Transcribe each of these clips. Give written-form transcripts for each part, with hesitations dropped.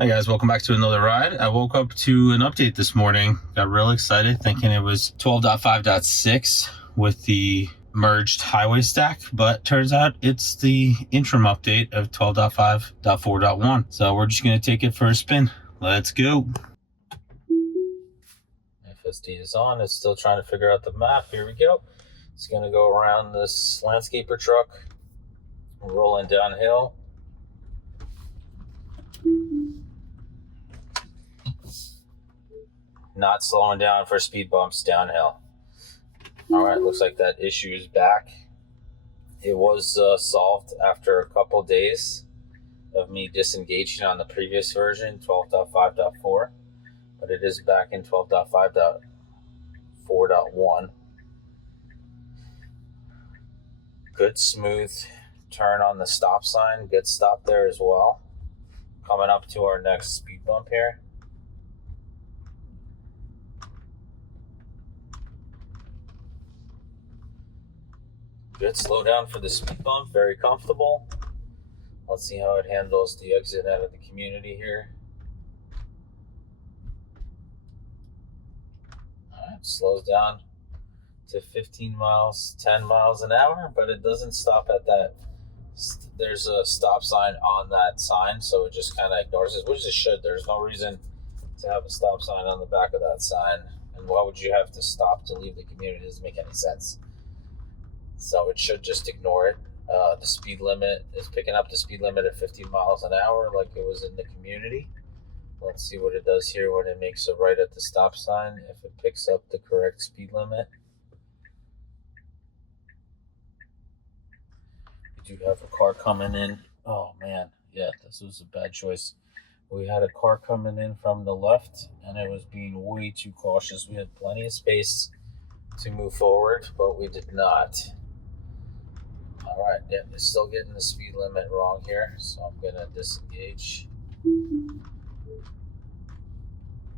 Hi guys, welcome back to another ride. I woke up to an update this morning. Got real excited thinking it was 12.5.6 with the merged highway stack, but turns out it's the interim update of 12.5.4.1. So we're just going to take it for a spin. Let's go. FSD is on. It's still trying to figure out the map. Here we go. It's going to go around this landscaper truck, rolling downhill. Not slowing down for speed bumps downhill. All right, looks like that issue is back. It was solved after a couple days of me disengaging on the previous version, 12.5.4, but it is back in 12.5.4.1. Good smooth turn on the stop sign. Good stop there as well. Coming up to our next speed bump here. Good slowdown for the speed bump, very comfortable. Let's see how it handles the exit out of the community here. All right, slows down to 15 miles, 10 miles an hour, but it doesn't stop at that. There's a stop sign on that sign, so it just kind of ignores it, which it should. There's no reason to have a stop sign on the back of that sign. And why would you have to stop to leave the community? It doesn't make any sense. So it should just ignore it. The speed limit is picking up the speed limit at 15 miles an hour like it was in the community. Let's see what it does here when it makes a right at the stop sign, if it picks up the correct speed limit. We do have a car coming in. Oh man, yeah, this was a bad choice. We had a car coming in from the left and it was being way too cautious. We had plenty of space to move forward, but we did not. All right, yeah, it's still getting the speed limit wrong here, so I'm gonna disengage.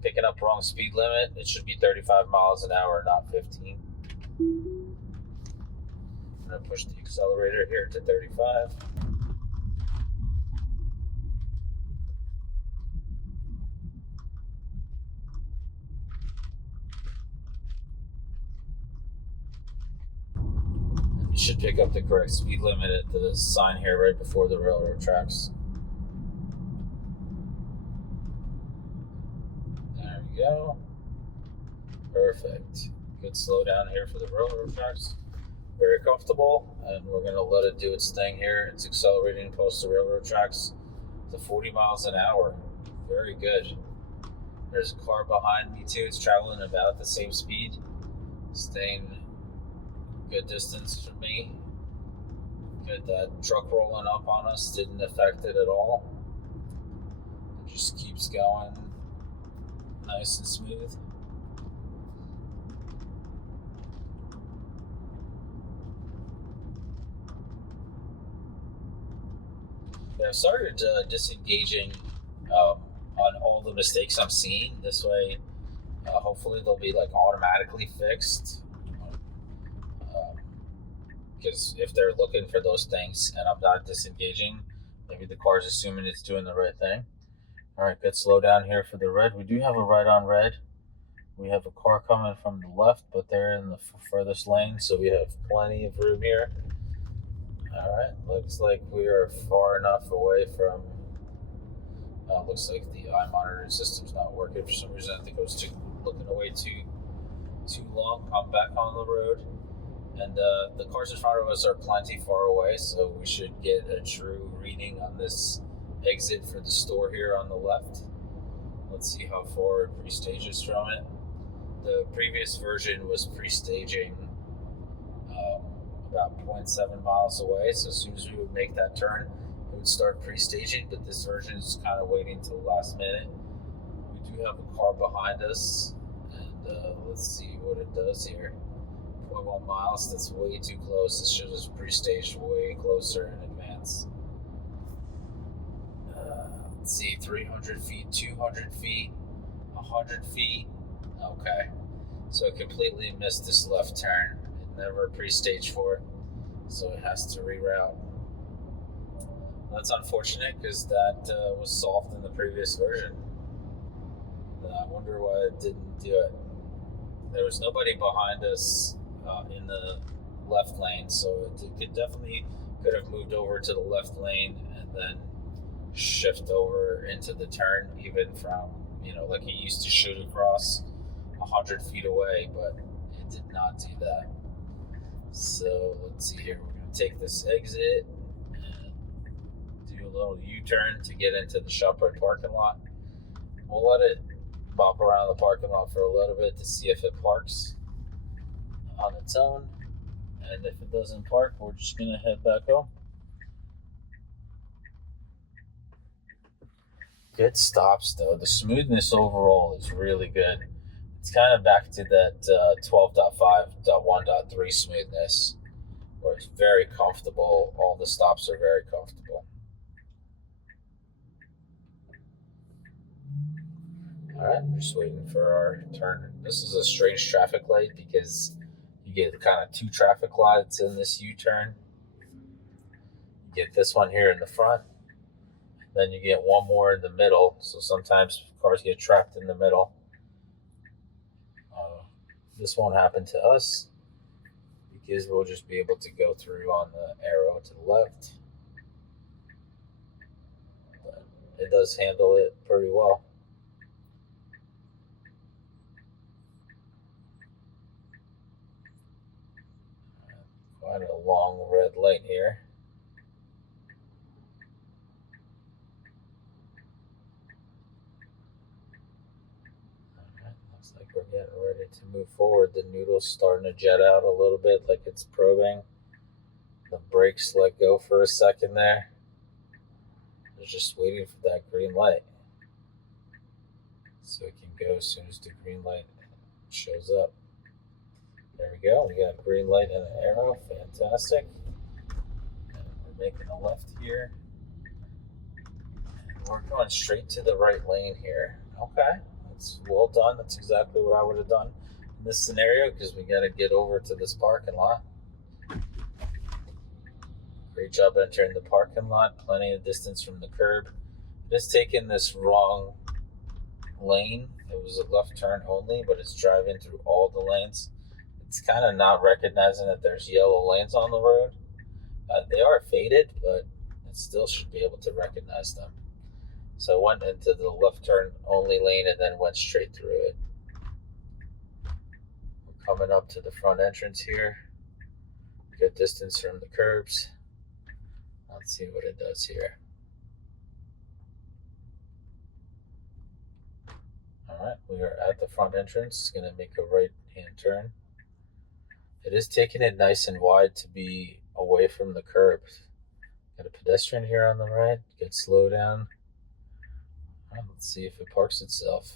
Picking up wrong speed limit. It should be 35 miles an hour, not 15. I'm gonna push the accelerator here to 35. You should pick up the correct speed limit at the sign here right before the railroad tracks. There we go. Perfect. Good slowdown here for the railroad tracks. Very comfortable, and we're going to let it do its thing here. It's accelerating post the railroad tracks to 40 miles an hour. Very good. There's a car behind me too. It's traveling about the same speed, staying good distance from me. Good, that truck rolling up on us didn't affect it at all. It just keeps going nice and smooth. Yeah, I've started disengaging on all the mistakes I'm seeing. This way, hopefully they'll be like automatically fixed. Because if they're looking for those things and I'm not disengaging, maybe the car's assuming it's doing the right thing. All right, good slow down here for the red. We do have a right on red. We have a car coming from the left, but they're in the furthest lane, so we have plenty of room here. All right, looks like we are far enough away from. Looks like the eye monitoring system's not working for some reason. I think I was looking away too long. I'm back on the road. And the cars in front of us are plenty far away, so we should get a true reading on this exit for the store here on the left. Let's see how far it pre-stages from it. The previous version was pre-staging about 0.7 miles away, so as soon as we would make that turn, it would start pre-staging, but this version is kind of waiting till the last minute. We do have a car behind us, and let's see what it does here. 0.1 miles, that's way too close. It should have pre-staged way closer in advance. Let's see, 300 feet, 200 feet, 100 feet. Okay, so it completely missed this left turn. It never pre-staged for it, so it has to reroute. That's unfortunate because that was solved in the previous version. I wonder why it didn't do it. There was nobody behind us in the left lane, so it definitely could have moved over to the left lane and then shift over into the turn, even from, like it used to shoot across 100 feet away, but it did not do that. So let's see here. We're going to take this exit and do a little U-turn to get into the ShopRite parking lot. We'll let it bop around the parking lot for a little bit to see if it parks on its own. And if it doesn't park, we're just going to head back home. Good stops, though. The smoothness overall is really good. It's kind of back to that 12.5.1.3 smoothness, where it's very comfortable. All the stops are very comfortable. All right, we're just waiting for our turn. This is a strange traffic light because you get kind of two traffic lights in this U-turn. You get this one here in the front, then you get one more in the middle. So sometimes cars get trapped in the middle. This won't happen to us because we'll just be able to go through on the arrow to the left. But it does handle it pretty well. Quite a long red light here. Looks like we're getting ready to move forward. The noodle's starting to jet out a little bit like it's probing. The brakes let go for a second there. It's just waiting for that green light. So it can go as soon as the green light shows up. There we go. We got a green light and an arrow. Fantastic. And we're making a left here. And we're going straight to the right lane here. Okay. That's well done. That's exactly what I would have done in this scenario because we got to get over to this parking lot. Great job entering the parking lot. Plenty of distance from the curb. Just taking this wrong lane. It was a left turn only, but it's driving through all the lanes. It's kind of not recognizing that there's yellow lanes on the road. They are faded, but it still should be able to recognize them. So I went into the left turn only lane and then went straight through it. We're coming up to the front entrance here. Good distance from the curbs. Let's see what it does here. All right, we are at the front entrance. It's going to make a right-hand turn. It is taking it nice and wide to be away from the curb. Got a pedestrian here on the right. Good slow down. All right, let's see if it parks itself.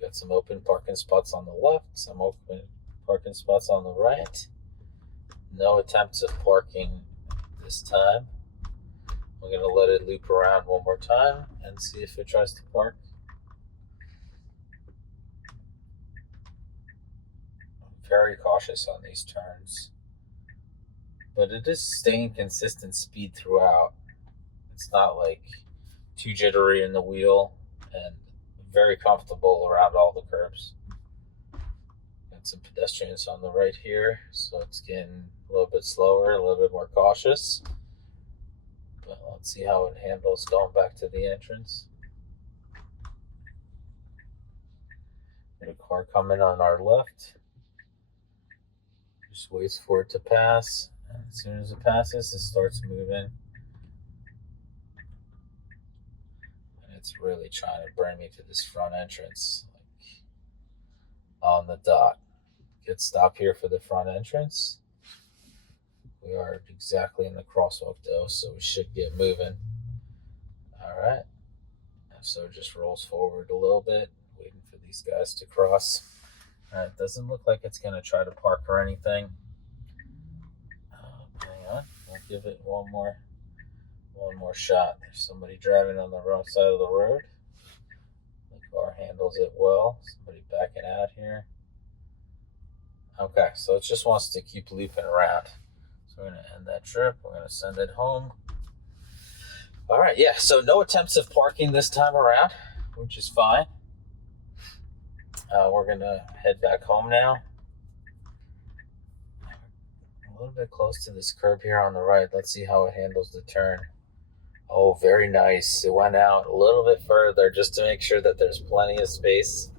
Got some open parking spots on the left, some open parking spots on the right. No attempts of parking this time. We're going to let it loop around one more time and see if it tries to park. I'm very cautious on these turns, but it is staying consistent speed throughout. It's not like too jittery in the wheel and very comfortable around all the curbs. Got some pedestrians on the right here, so it's getting a little bit slower, a little bit more cautious. But let's see how it handles going back to the entrance. Got a car coming on our left. Just waits for it to pass. And as soon as it passes, it starts moving. And it's really trying to bring me to this front entrance, like on the dot. Good stop here for the front entrance. We are exactly in the crosswalk though, so we should get moving. All right. And so it just rolls forward a little bit, waiting for these guys to cross. All right, it doesn't look like it's going to try to park or anything. Hang on, we'll give it one more shot. There's somebody driving on the wrong side of the road. The car handles it well. Somebody backing out here. Okay, so it just wants to keep looping around. So we're going to end that trip. We're going to send it home. All right, yeah, so no attempts of parking this time around, which is fine. We're going to head back home now. A little bit close to this curb here on the right. Let's see how it handles the turn. Oh, very nice. It went out a little bit further just to make sure that there's plenty of space.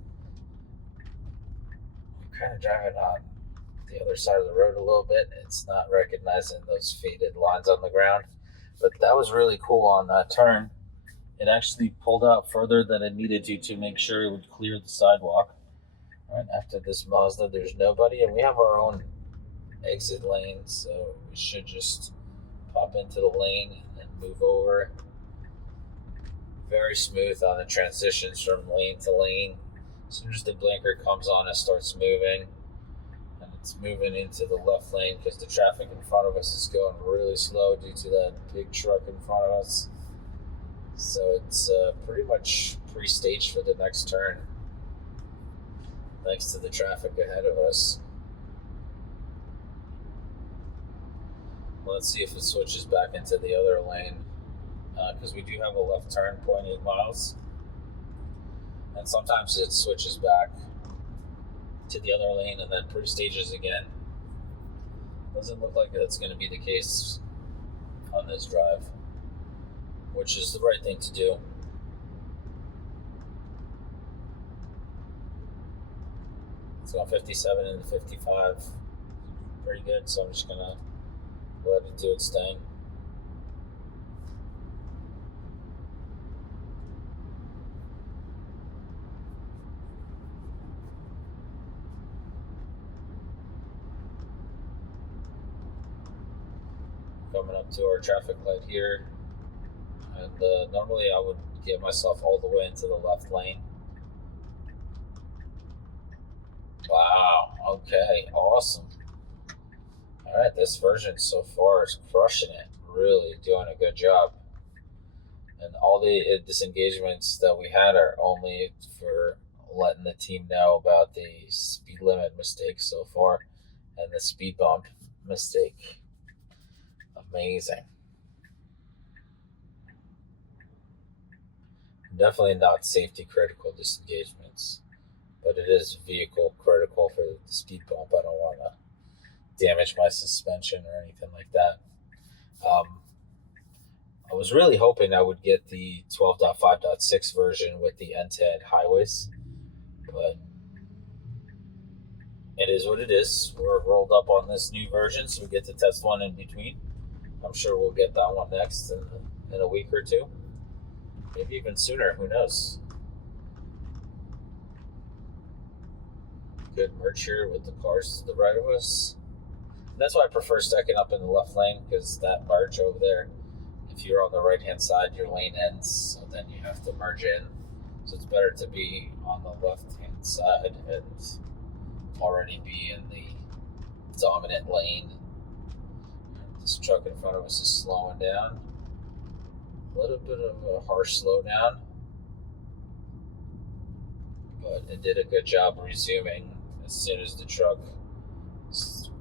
I'm kind of driving on the other side of the road a little bit. It's not recognizing those faded lines on the ground, but that was really cool on that turn. It actually pulled out further than it needed to make sure it would clear the sidewalk. Right after this Mazda, there's nobody, and we have our own exit lane, so we should just pop into the lane and move over. Very smooth on the transitions from lane to lane. As soon as the blinker comes on, it starts moving, and it's moving into the left lane because the traffic in front of us is going really slow due to that big truck in front of us. So it's pretty much pre-staged for the next turn, thanks to the traffic ahead of us. Let's see if it switches back into the other lane, because we do have a left turn, 0.8 miles, and sometimes it switches back to the other lane and then pre-stages again. Doesn't look like that's going to be the case on this drive, which is the right thing to do. It's going 57 into 55. Pretty good, so I'm just going to let it do its thing. Coming up to our traffic light here, and normally I would get myself all the way into the left lane. Wow, okay, awesome. Alright, this version so far is crushing it, really doing a good job. And all the disengagements that we had are only for letting the team know about the speed limit mistake so far and the speed bump mistake. Amazing. Definitely not safety critical disengagements, but it is vehicle critical for the speed bump. I don't want to damage my suspension or anything like that. I was really hoping I would get the 12.5.6 version with the end-to-end highways, but it is what it is. We're rolled up on this new version, so we get to test one in between. I'm sure we'll get that one next in a week or two, maybe even sooner. Who knows? Good merge here with the cars to the right of us. That's why I prefer stacking up in the left lane, because that merge over there, if you're on the right hand side, your lane ends, so then you have to merge in. So it's better to be on the left hand side and already be in the dominant lane. This truck in front of us is slowing down. A little bit of a harsh slowdown, but it did a good job resuming as soon as the truck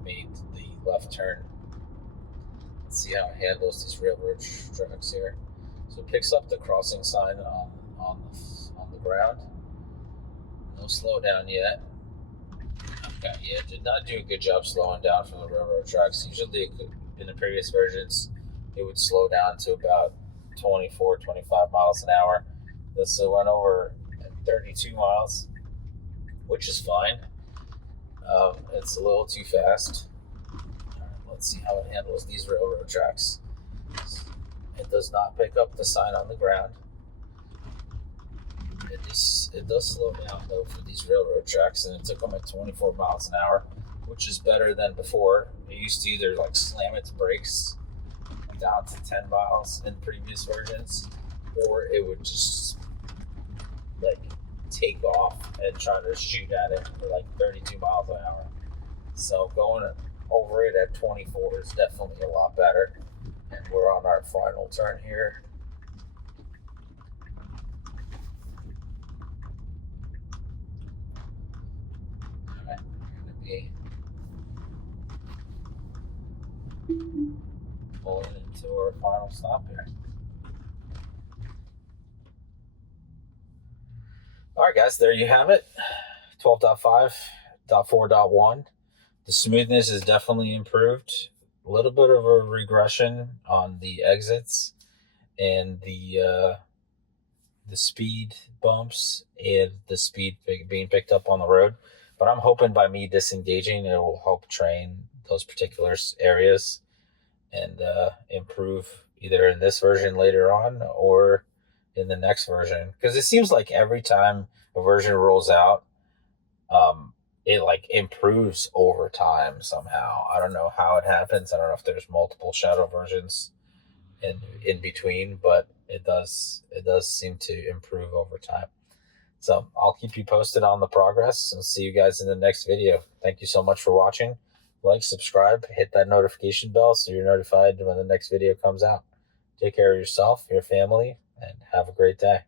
made the left turn. Let's see how it handles these railroad tracks here. So it picks up the crossing sign on the ground. No slowdown yet. Okay, yeah, it did not do a good job slowing down from the railroad tracks. Usually in the previous versions, it would slow down to about 24, 25 miles an hour. This went over at 32 miles, which is fine. It's a little too fast. Let's see how it handles these railroad tracks. It does not pick up the sign on the ground. It does slow down though for these railroad tracks, and it took them at 24 miles an hour, which is better than before. It used to either like slam its brakes down to 10 miles in previous versions, or it would just like take off and try to shoot at it for like 32 miles an hour. So going over it at 24 is definitely a lot better. And we're on our final turn here. Alright, we're going to be pulling into our final stop here. right, guys, there you have it. 12.5.4.1. The smoothness is definitely improved. A little bit of a regression on the exits and the speed bumps and the speed being picked up on the road. But I'm hoping by me disengaging, it will help train those particular areas and improve either in this version later on or in the next version. Because it seems like every time a version rolls out, it like improves over time somehow. I don't know how it happens. I don't know if there's multiple shadow versions in between, but it does seem to improve over time. So I'll keep you posted on the progress and see you guys in the next video. Thank you so much for watching. Like, subscribe, hit that notification bell so you're notified when the next video comes out. Take care of yourself, your family, and have a great day.